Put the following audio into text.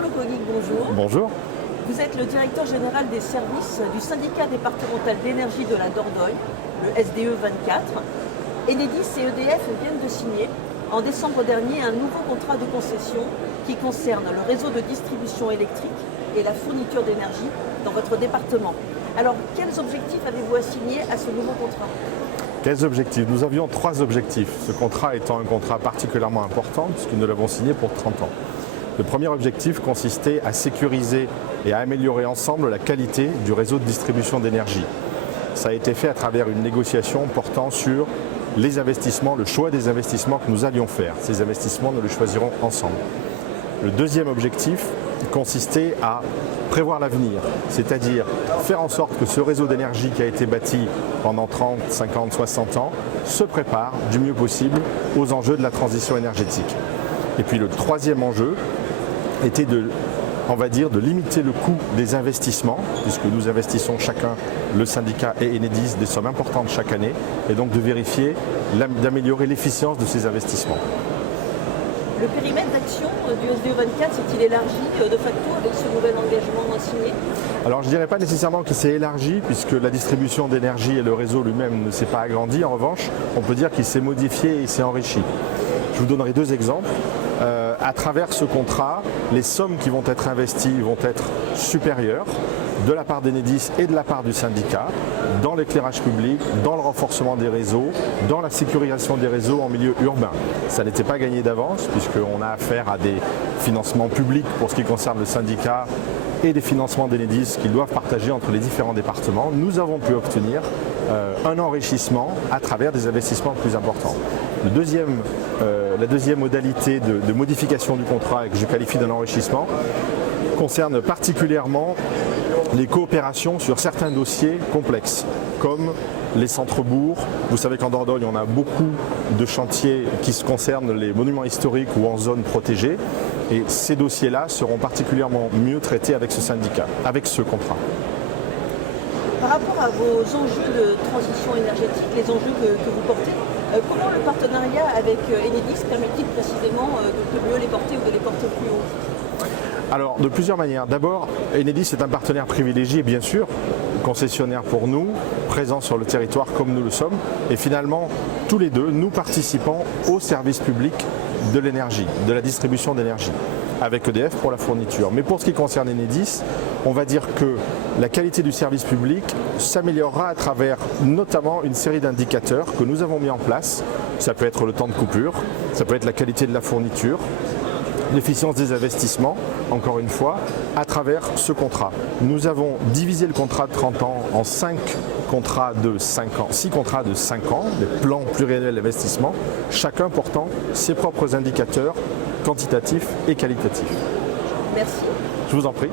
Jean-Luc Auguic, bonjour. Bonjour. Vous êtes le directeur général des services du syndicat départemental d'énergie de la Dordogne, le SDE 24. Enedis et EDF viennent de signer en décembre dernier un nouveau contrat de concession qui concerne le réseau de distribution électrique et la fourniture d'énergie dans votre département. Alors, quels objectifs avez-vous assigné à ce nouveau contrat ? Quels objectifs? Nous avions 3 objectifs, ce contrat étant un contrat particulièrement important puisque nous l'avons signé pour 30 ans. Le premier objectif consistait à sécuriser et à améliorer ensemble la qualité du réseau de distribution d'énergie. Ça a été fait à travers une négociation portant sur les investissements, le choix des investissements que nous allions faire. Ces investissements, nous les choisirons ensemble. Le deuxième objectif consistait à prévoir l'avenir, c'est-à-dire faire en sorte que ce réseau d'énergie qui a été bâti pendant 30, 50, 60 ans se prépare du mieux possible aux enjeux de la transition énergétique. Et puis le troisième enjeu était de limiter le coût des investissements, puisque nous investissons chacun, le syndicat et Enedis, des sommes importantes chaque année, et donc de vérifier, d'améliorer l'efficience de ces investissements. Le périmètre d'action du SDE 24 s'est-il élargi de facto avec ce nouvel engagement signé ? Alors je ne dirais pas nécessairement qu'il s'est élargi, puisque la distribution d'énergie et le réseau lui-même ne s'est pas agrandi. En revanche, on peut dire qu'il s'est modifié et il s'est enrichi. Je vous donnerai 2 exemples. À travers ce contrat, les sommes qui vont être investies vont être supérieures de la part d'Enedis et de la part du syndicat dans l'éclairage public, dans le renforcement des réseaux, dans la sécurisation des réseaux en milieu urbain. Ça n'était pas gagné d'avance puisqu'on a affaire à des financements publics pour ce qui concerne le syndicat et des financements d'Enedis qu'ils doivent partager entre les différents départements. Nous avons pu obtenir un enrichissement à travers des investissements plus importants. La deuxième modalité de modification du contrat, que je qualifie d'un enrichissement, concerne particulièrement les coopérations sur certains dossiers complexes, comme les centres-bourgs. Vous savez qu'en Dordogne, on a beaucoup de chantiers qui concernent les monuments historiques ou en zone protégée. Et ces dossiers-là seront particulièrement mieux traités avec ce syndicat, avec ce contrat. Par rapport à vos enjeux de transition énergétique, les enjeux que vous portez, comment le partenariat avec Enedis permet-il précisément de mieux les porter ou de les porter plus haut ? Alors, de plusieurs manières. D'abord, Enedis est un partenaire privilégié, bien sûr, concessionnaire pour nous, présent sur le territoire comme nous le sommes. Et finalement, tous les deux, nous participons au service public de l'énergie, de la distribution d'énergie, avec EDF pour la fourniture. Mais pour ce qui concerne Enedis, on va dire que la qualité du service public s'améliorera à travers notamment une série d'indicateurs que nous avons mis en place. Ça peut être le temps de coupure, ça peut être la qualité de la fourniture, l'efficience des investissements, encore une fois, à travers ce contrat. Nous avons divisé le contrat de 30 ans en 6 contrats de 5 ans, des plans pluriannuels d'investissement, chacun portant ses propres indicateurs quantitatifs et qualitatifs. Merci. Je vous en prie.